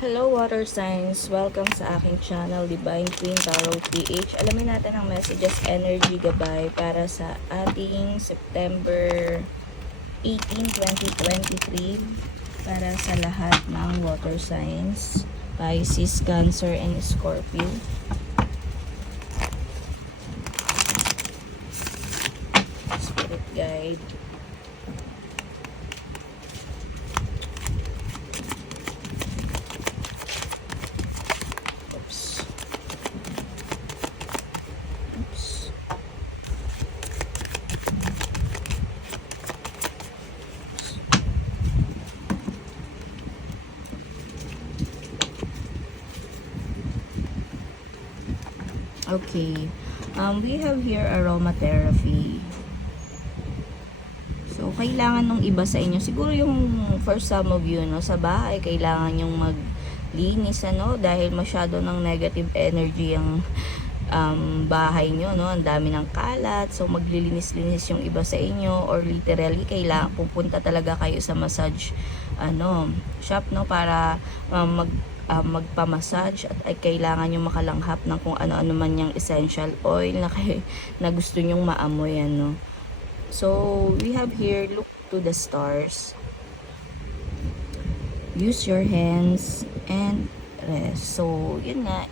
Hello water signs! Welcome sa aking channel, Divine Queen Tarot PH. Alamin natin ang messages energy gabay para sa ating September 18, 2023 para sa lahat ng water signs Pisces, Cancer, and Scorpio. Spirit guide. Oops. Oops. Okay. Um, we have here aromatherapy. So, kailangan nung iba sa inyo, siguro yung for some of you, no, sa bahay, kailangan yung maglinis, ano, dahil masyado ng negative energy ang um, bahay nyo, no, ang dami ng kalat, so maglilinis-linis yung iba sa inyo, or literally, kailangan, pupunta talaga kayo sa massage, ano, shop, no, para um, mag uh, magpa-massage at ay kailangan yung makalanghap ng kung ano-ano man yung essential oil na, kay, na gusto nyong maamoy, ano. So, we have here, look to the stars. Use your hands and rest. So, yun nga.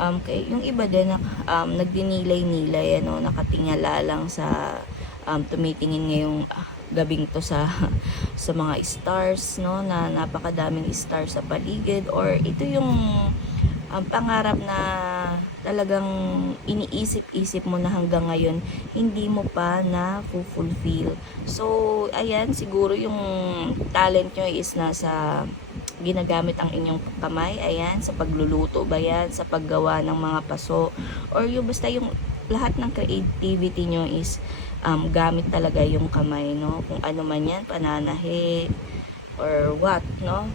Um, kay, yung iba din, um, nagdinilay-nilay, ano, nakatingala lang sa um, tumitingin ngayong ah, gabing to sa sa mga stars no na napakadaming stars sa paligid or ito yung ang pangarap na talagang iniisip-isip mo na hanggang ngayon hindi mo pa na fulfill so ayan siguro yung talent nyo is nasa ginagamit ang inyong kamay ayan sa pagluluto ba yan sa paggawa ng mga paso or yung basta yung lahat ng creativity nyo is um, gamit talaga yung kamay, no? Kung ano man yan, pananahi, or what, no?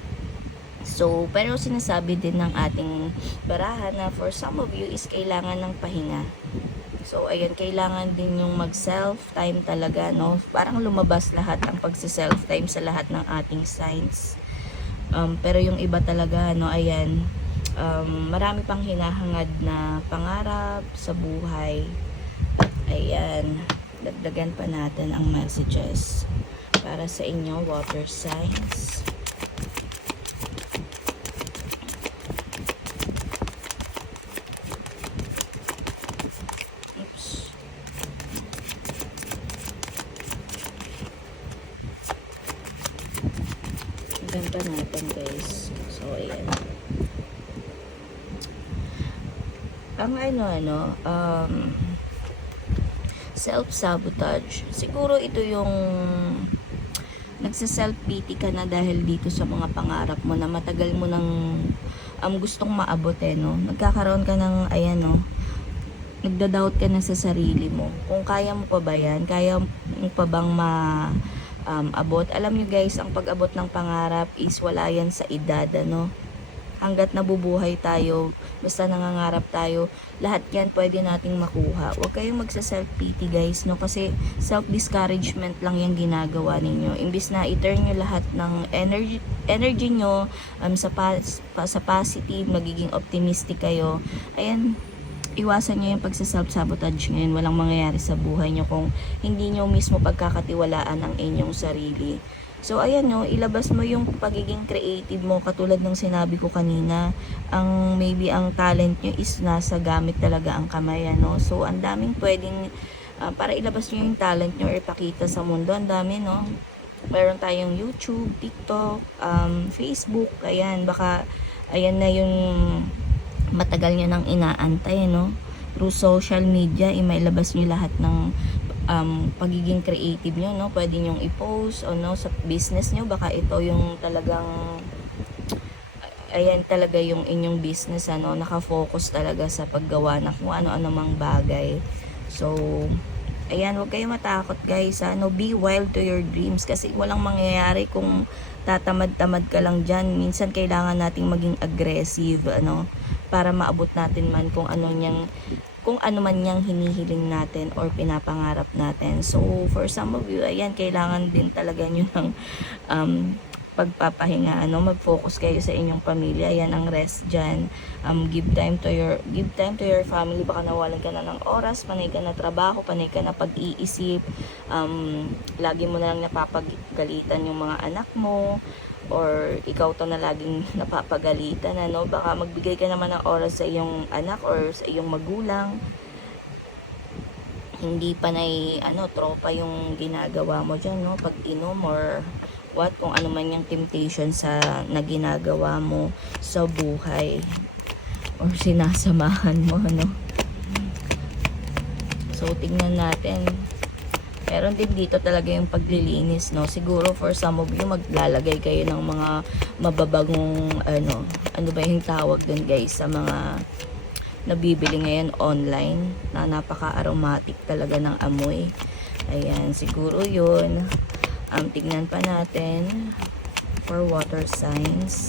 So, pero sinasabi din ng ating barahan na for some of you is kailangan ng pahinga. So, ayun, kailangan din yung mag-self time talaga, no? Parang lumabas lahat ang pagsi-self time sa lahat ng ating signs. Um, pero yung iba talaga, no, ayan, um, marami pang hinahangad na pangarap sa buhay. Ayan, dagdagan pa natin ang messages para sa inyo, water signs. Oops. Ganda natin guys. So, ayan. Ang ano, ano, um, self-sabotage. Siguro ito yung nagsa-self-pity ka na dahil dito sa mga pangarap mo na matagal mo nang um, gustong maabot eh, no? Nagkakaroon ka ng, ayan, no? Nagda-doubt ka na sa sarili mo. Kung kaya mo pa ba yan? Kaya mo pa bang ma um, abot? Alam nyo guys, ang pag-abot ng pangarap is wala yan sa edad, ano? Hanggat nabubuhay tayo, basta nangangarap tayo, lahat yan pwede nating makuha. Huwag kayong magsa-self-pity guys, no? Kasi self-discouragement lang yung ginagawa ninyo. Imbis na i-turn nyo lahat ng energy, energy nyo um, sa, pas, pa, sa positive, magiging optimistic kayo. Ayan, iwasan nyo yung pagsa-self-sabotage ngayon. Walang mangyayari sa buhay nyo kung hindi nyo mismo pagkakatiwalaan ang inyong sarili. So, ayan no, ilabas mo yung pagiging creative mo katulad ng sinabi ko kanina. Ang maybe ang talent nyo is nasa gamit talaga ang kamay, ano. So, ang daming pwedeng, uh, para ilabas nyo yung talent nyo or ipakita sa mundo. Ang dami, no. Meron tayong YouTube, TikTok, um, Facebook, ayan, baka, ayan na yung matagal nyo nang inaantay, no. Through social media, imailabas nyo lahat ng um, pagiging creative nyo, no? Pwede nyong i-post o no, sa business nyo. Baka ito yung talagang ayan talaga yung inyong business ano? Nakafocus talaga sa paggawa ng kung ano-ano mang bagay. So ayan huwag kayong matakot guys ano be wild to your dreams. Kasi walang mangyayari kung tatamad-tamad ka lang dyan. Minsan kailangan nating maging aggressive ano? Para maabot natin man kung ano niyang kung ano man niyang hinihiling natin or pinapangarap natin. So, for some of you, ayan, kailangan din talaga nyo ng um, pagpapahinga, ano, mag-focus kayo sa inyong pamilya. Yan ang rest dyan. Um, give time to your, give time to your family. Baka nawalan ka na ng oras, panay ka na trabaho, panay ka na pag-iisip. Um, lagi mo na lang napapagalitan yung mga anak mo or ikaw to na laging napapagalitan ano? Baka magbigay ka naman ng oras sa iyong anak or sa iyong magulang. Hindi pa na ano tropa yung ginagawa mo diyan no? Pag inom or what kung ano man yung temptation sa na ginagawa mo sa buhay or sinasamahan mo no so tingnan natin meron din dito talaga yung paglilinis no siguro for some of you maglalagay kayo ng mga mababagong ano ano ba yung tawag dun guys sa mga nabibili ngayon online na napaka-aromatic talaga ng amoy. Ayan, siguro yun. Um, tignan pa natin for water signs.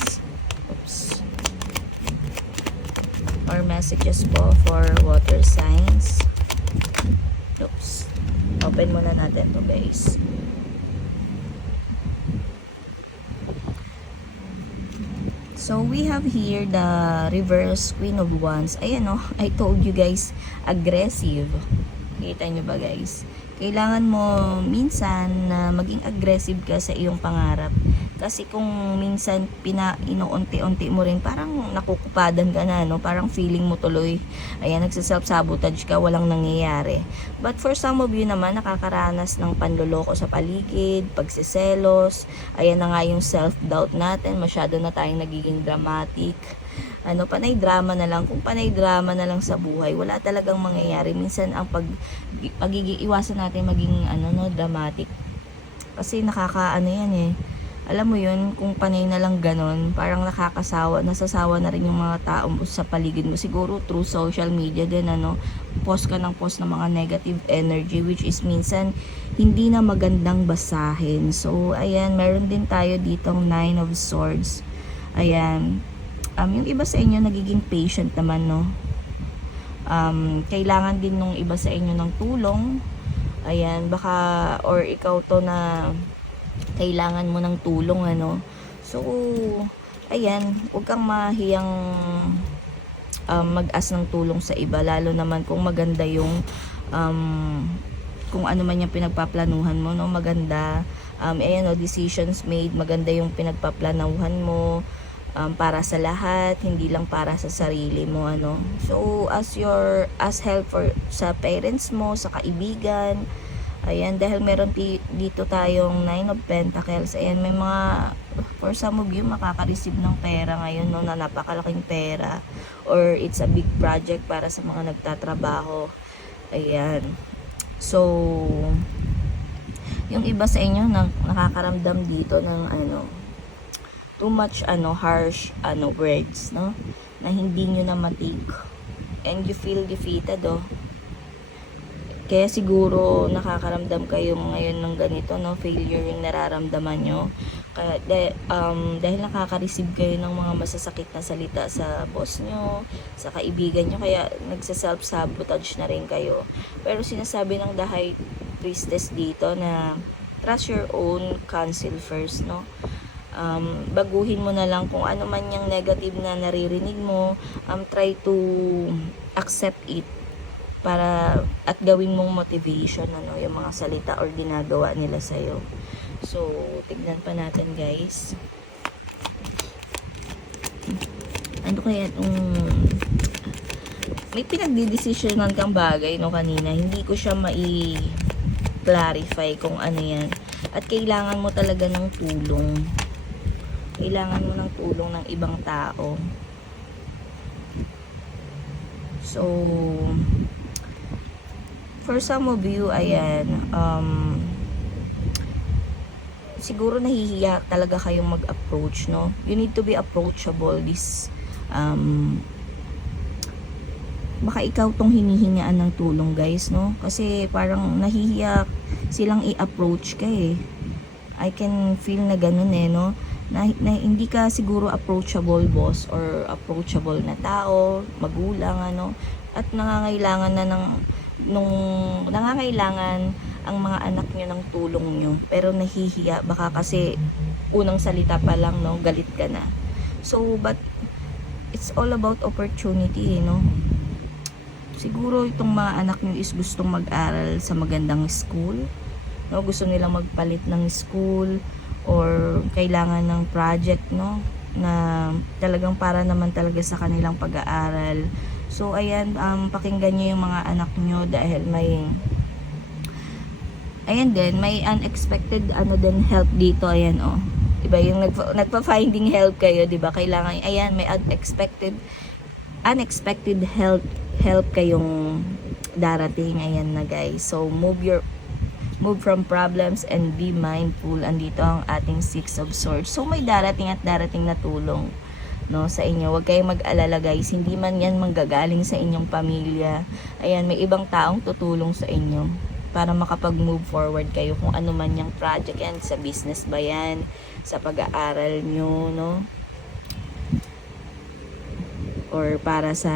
Oops. Or messages po for water signs. Oops. Open muna natin to guys. So, we have here the reverse queen of wands. Ayan o, I told you guys, aggressive. Kita nyo ba guys? Kailangan mo minsan na maging aggressive ka sa iyong pangarap. Kasi kung minsan pina inuunti-unti mo rin, parang nakukupadan ka na, no? Parang feeling mo tuloy, ayan, nagsa-self-sabotage ka, walang nangyayari. But for some of you naman, nakakaranas ng panloloko sa paligid, pagsiselos, ayan na nga yung self-doubt natin, masyado na tayong nagiging dramatic. Ano, panay drama na lang. Kung panay drama na lang sa buhay, wala talagang mangyayari. Minsan ang pag pagiging iwasan natin maging ano no, dramatic. Kasi nakakaano yan eh alam mo yun, kung panay na lang ganon, parang nakakasawa, nasasawa na rin yung mga tao sa paligid mo. Siguro through social media din, ano, post ka ng post ng mga negative energy, which is minsan hindi na magandang basahin. So, ayan, meron din tayo ditong Nine of Swords. Ayan. Um, yung iba sa inyo nagiging patient naman, no? Um, kailangan din nung iba sa inyo ng tulong. Ayan, baka, or ikaw to na kailangan mo ng tulong ano so ayan huwag kang mahiyang um, mag-as ng tulong sa iba lalo naman kung maganda yung um, kung ano man yung pinagpaplanuhan mo no maganda um, ayan no, decisions made maganda yung pinagpaplanuhan mo um, para sa lahat hindi lang para sa sarili mo ano so as your as help for sa parents mo sa kaibigan Ayan, dahil meron dito tayong 9 of Pentacles. Ayan, may mga, for some of you, makaka-receive ng pera ngayon, no, na napakalaking pera. Or it's a big project para sa mga nagtatrabaho. Ayan. So, yung iba sa inyo na nakakaramdam dito ng ano, too much ano harsh ano words no na hindi niyo na matik and you feel defeated oh kaya siguro nakakaramdam kayo ngayon ng ganito, no? Failure yung nararamdaman nyo. Kaya, de, um, dahil nakaka-receive kayo ng mga masasakit na salita sa boss nyo, sa kaibigan nyo, kaya nagsa-self-sabotage na rin kayo. Pero sinasabi ng The High Priestess dito na trust your own counsel first, no? Um, baguhin mo na lang kung ano man yung negative na naririnig mo um, try to accept it para at gawing mong motivation ano yung mga salita or ginagawa nila sa iyo. So, tignan pa natin, guys. Ano kaya itong may pinagdidesisyonan kang bagay no kanina. Hindi ko siya mai-clarify kung ano yan. At kailangan mo talaga ng tulong. Kailangan mo ng tulong ng ibang tao. So, for some of you, ayan, um, siguro nahihiya talaga kayong mag-approach, no? You need to be approachable. This, um, baka ikaw tong hinihingaan ng tulong, guys, no? Kasi parang nahihiya silang i-approach ka, eh. I can feel na ganun, eh, no? Na, na hindi ka siguro approachable boss or approachable na tao, magulang, ano? At nangangailangan na ng nung nangangailangan ang mga anak nyo ng tulong nyo pero nahihiya baka kasi unang salita pa lang, no, galit ka na. So, but it's all about opportunity, eh, no? Siguro itong mga anak nyo is gustong mag-aral sa magandang school. No, gusto nilang magpalit ng school or kailangan ng project, no? Na talagang para naman talaga sa kanilang pag-aaral. So, ayan, um, pakinggan nyo yung mga anak nyo dahil may ayan din, may unexpected ano din help dito, ayan oh. 'Di ba yung nagpa, nagpa-finding help kayo, 'di ba? Kailangan ayan, may unexpected unexpected help help kayong darating ayan na guys. So move your move from problems and be mindful. Andito ang ating six of swords. So may darating at darating na tulong no sa inyo. Huwag kayong mag-alala guys. Hindi man 'yan manggagaling sa inyong pamilya. Ayan, may ibang taong tutulong sa inyo para makapag-move forward kayo kung ano man yung project yan sa business ba yan sa pag-aaral nyo no or para sa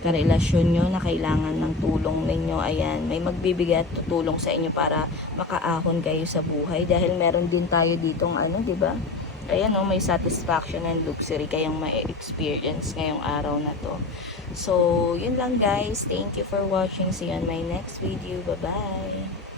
karelasyon nyo na kailangan ng tulong ninyo. Ayan may magbibigay at tutulong sa inyo para makaahon kayo sa buhay. Dahil meron din tayo ditong ano di ba? Ayan oh, may satisfaction and luxury kayong ma-experience ngayong araw na to. So yun lang guys. Thank you for watching. See you on my next video. Bye bye